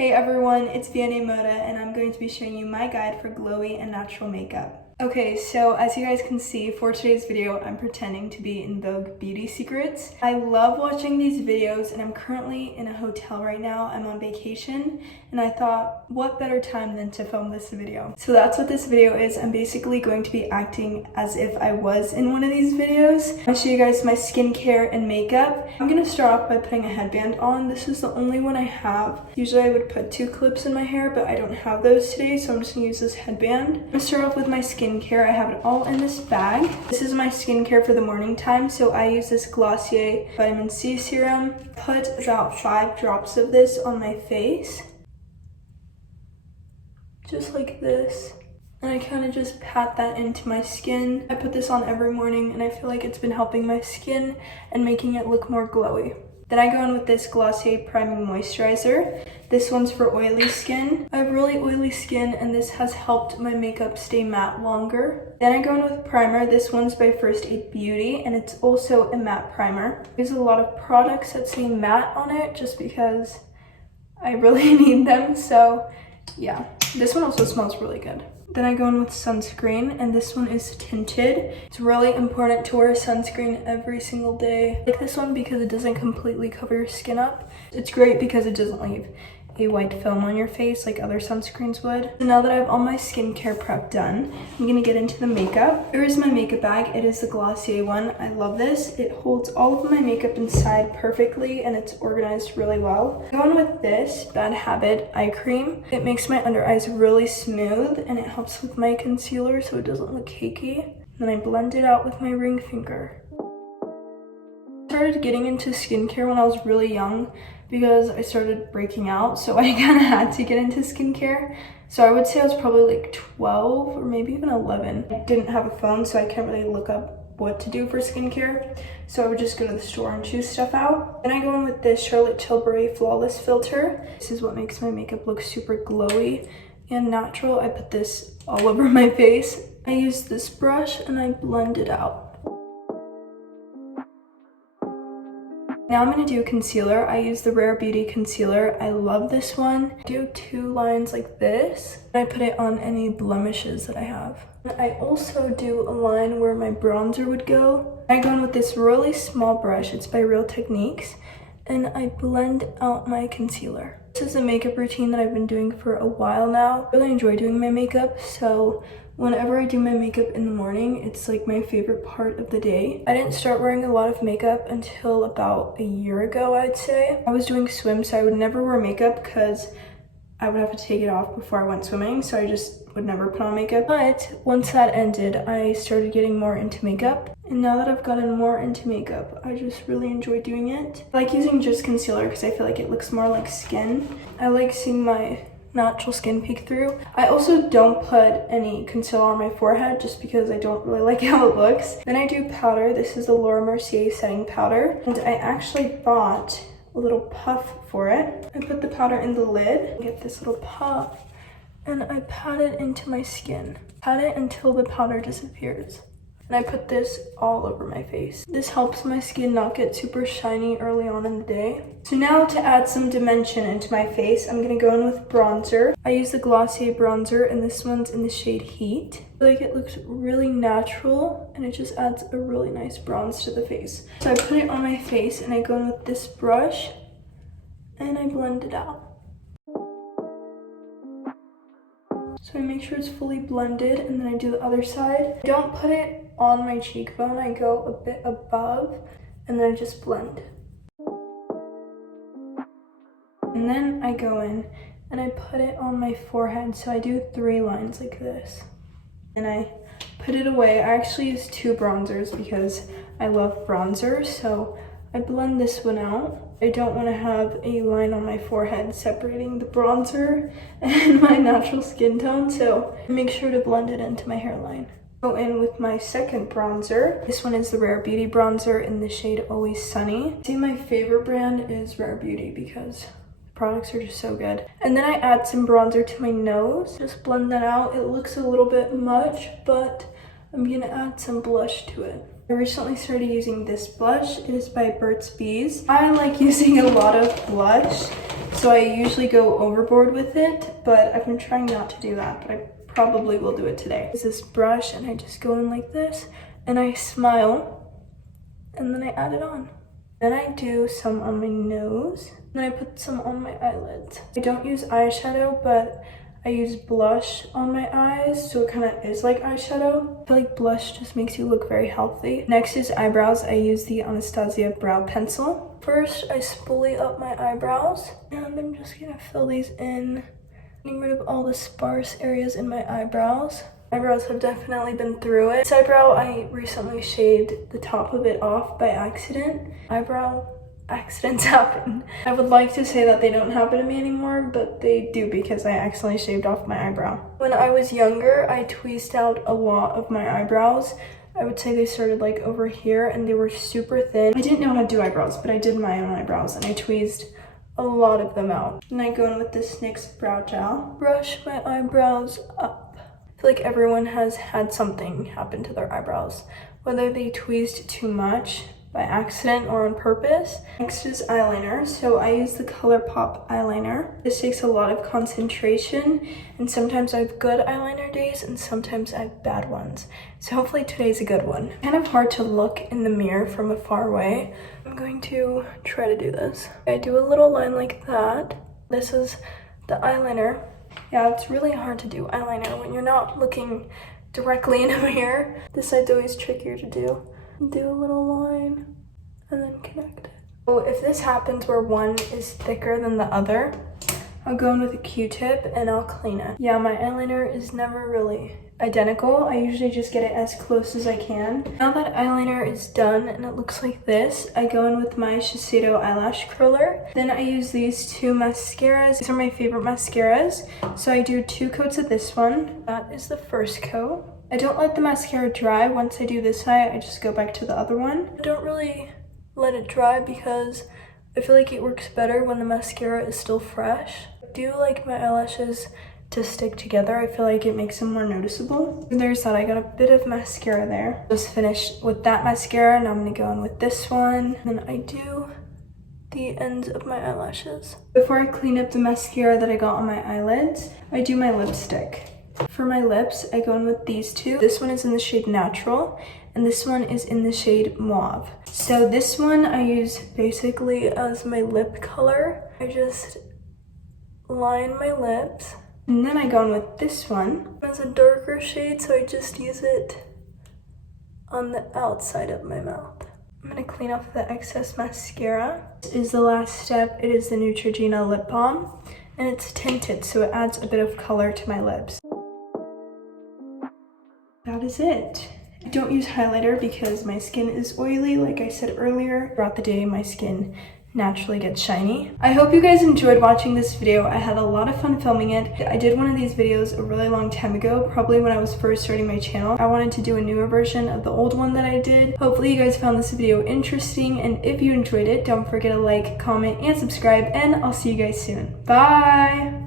Hey everyone, it's Vianney Moda and I'm going to be showing you my guide for glowy and natural makeup. Okay, so as you guys can see, for today's video, I'm pretending to be in Vogue Beauty Secrets. I love watching these videos and I'm currently in a hotel right now. I'm on vacation and I thought, what better time than to film this video? So that's what this video is. I'm basically going to be acting as if I was in one of these videos. I'll show you guys my skincare and makeup. I'm gonna start off by putting a headband on. This is the only one I have. Usually I would put 2 clips in my hair, but I don't have those today, so I'm just gonna use this headband. I'm gonna start off with my skincare. I have it all in this bag. This is my skincare for the morning time, so I use this Glossier vitamin C serum. Put about 5 drops of this on my face, just like this, and I kind of just pat that into my skin. I put this on every morning and I feel like it's been helping my skin and making it look more glowy. Then I go in with this Glossier Priming Moisturizer. This one's for oily skin. I have really oily skin and this has helped my makeup stay matte longer. Then I go in with primer. This one's by First Aid Beauty and it's also a matte primer. There's a lot of products that say matte on it just because I really need them. So yeah, this one also smells really good. Then I go in with sunscreen, and this one is tinted. It's really important to wear sunscreen every single day. I like this one because it doesn't completely cover your skin up. It's great because it doesn't leave a white film on your face like other sunscreens would. So now that I have all my skincare prep done, I'm gonna get into the makeup. Here is my makeup bag. It is the Glossier one. I love this. It holds all of my makeup inside perfectly and it's organized really well. I go in with this Bad Habit eye cream. It makes my under eyes really smooth and it helps with my concealer so it doesn't look cakey. Then I blend it out with my ring finger. I started getting into skincare when I was really young because I started breaking out, so I kind of had to get into skincare. So I would say I was probably like 12 or maybe even 11. I didn't have a phone, so I can't really look up what to do for skincare. So I would just go to the store and choose stuff out. Then I go in with this Charlotte Tilbury Flawless Filter. This is what makes my makeup look super glowy and natural. I put this all over my face. I use this brush and I blend it out. Now I'm going to do concealer. I use the Rare Beauty concealer. I love this one. I do 2 lines like this. I put it on any blemishes that I have. I also do a line where my bronzer would go. I go in with this really small brush. It's by Real Techniques. And I blend out my concealer. This is a makeup routine that I've been doing for a while now. I really enjoy doing my makeup, so whenever I do my makeup in the morning, it's like my favorite part of the day. I didn't start wearing a lot of makeup until about a year ago, I'd say. I was doing swim, so I would never wear makeup because I would have to take it off before I went swimming, so I just would never put on makeup. But once that ended, I started getting more into makeup. And now that I've gotten more into makeup, I just really enjoy doing it. I like using just concealer because I feel like it looks more like skin. I like seeing my natural skin peek through. I also don't put any concealer on my forehead just because I don't really like how it looks. Then I do powder. This is the Laura Mercier setting powder. And I actually bought a little puff for it. I put the powder in the lid, get this little puff, and I pat it into my skin. Pat it until the powder disappears. And I put this all over my face. This helps my skin not get super shiny early on in the day. So now to add some dimension into my face, I'm gonna go in with bronzer. I use the Glossier bronzer and this one's in the shade Heat. I feel like it looks really natural and it just adds a really nice bronze to the face. So I put it on my face and I go in with this brush and I blend it out. So I make sure it's fully blended and then I do the other side. I don't put it on my cheekbone, I go a bit above and then I just blend. And then I go in and I put it on my forehead. So I do 3 lines like this. And I put it away. I actually use 2 bronzers because I love bronzer. So I blend this one out. I don't want to have a line on my forehead separating the bronzer and my natural skin tone, so I make sure to blend it into my hairline. Go in with my second bronzer. This one is the Rare Beauty bronzer in the shade Always Sunny. See, my favorite brand is Rare Beauty because the products are just so good. And then I add some bronzer to my nose. Just blend that out. It looks a little bit much, but I'm gonna add some blush to it. I recently started using this blush. It is by Burt's Bees. I like using a lot of blush, so I usually go overboard with it, but I've been trying not to do that, but I probably will do it today. It's this brush, and I just go in like this, and I smile, and then I add it on. Then I do some on my nose, then I put some on my eyelids. I don't use eyeshadow, but I use blush on my eyes, so it kind of is like eyeshadow. I feel like blush just makes you look very healthy. Next is eyebrows. I use the Anastasia brow pencil. First, I spoolie up my eyebrows, and I'm just gonna fill these in, getting rid of all the sparse areas in my eyebrows. Eyebrows have definitely been through it. This eyebrow, I recently shaved the top of it off by accident. Eyebrow accidents happen. I would like to say that they don't happen to me anymore, but they do because I accidentally shaved off my eyebrow. When I was younger, I tweezed out a lot of my eyebrows. I would say they started like over here and they were super thin. I didn't know how to do eyebrows, but I did my own eyebrows and I tweezed a lot of them out. And I go in with this NYX brow gel. Brush my eyebrows up. I feel like everyone has had something happen to their eyebrows, whether they tweezed too much by accident or on purpose. Next is eyeliner. So I use the ColourPop eyeliner. This takes a lot of concentration, and sometimes I have good eyeliner days and sometimes I have bad ones. So hopefully today's a good one. Kind of hard to look in the mirror from a far away. I'm going to try to do this. I do a little line like that. This is the eyeliner. Yeah, it's really hard to do eyeliner when you're not looking directly in a mirror. This side's always trickier to do. Do a little line and then connect it. So if this happens where one is thicker than the other, I'll go in with a Q-tip and I'll clean it. Yeah, my eyeliner is never really identical. I usually just get it as close as I can. Now that eyeliner is done and it looks like this, I go in with my Shiseido eyelash curler. Then I use these two mascaras. These are my favorite mascaras. So I do 2 coats of this one. That is the first coat. I don't let the mascara dry. Once I do this eye, I just go back to the other one. I don't really let it dry because I feel like it works better when the mascara is still fresh. I do like my eyelashes to stick together. I feel like it makes them more noticeable. And there's that. I got a bit of mascara there. Just finished with that mascara. Now I'm gonna go in with this one. And then I do the ends of my eyelashes. Before I clean up the mascara that I got on my eyelids, I do my lipstick. For my lips, I go in with these two. This one is in the shade Natural, and this one is in the shade Mauve. So this one I use basically as my lip color. I just line my lips, and then I go in with this one. It's a darker shade, so I just use it on the outside of my mouth. I'm gonna clean off the excess mascara. This is the last step. It is the Neutrogena lip balm, and it's tinted, so it adds a bit of color to my lips. That is it. I don't use highlighter because my skin is oily. Like I said earlier, throughout the day my skin naturally gets shiny. I hope you guys enjoyed watching this video. I had a lot of fun filming it. I did one of these videos a really long time ago, probably when I was first starting my channel. I wanted to do a newer version of the old one that I did. Hopefully you guys found this video interesting, and if you enjoyed it, don't forget to like, comment, and subscribe, and I'll see you guys soon. Bye!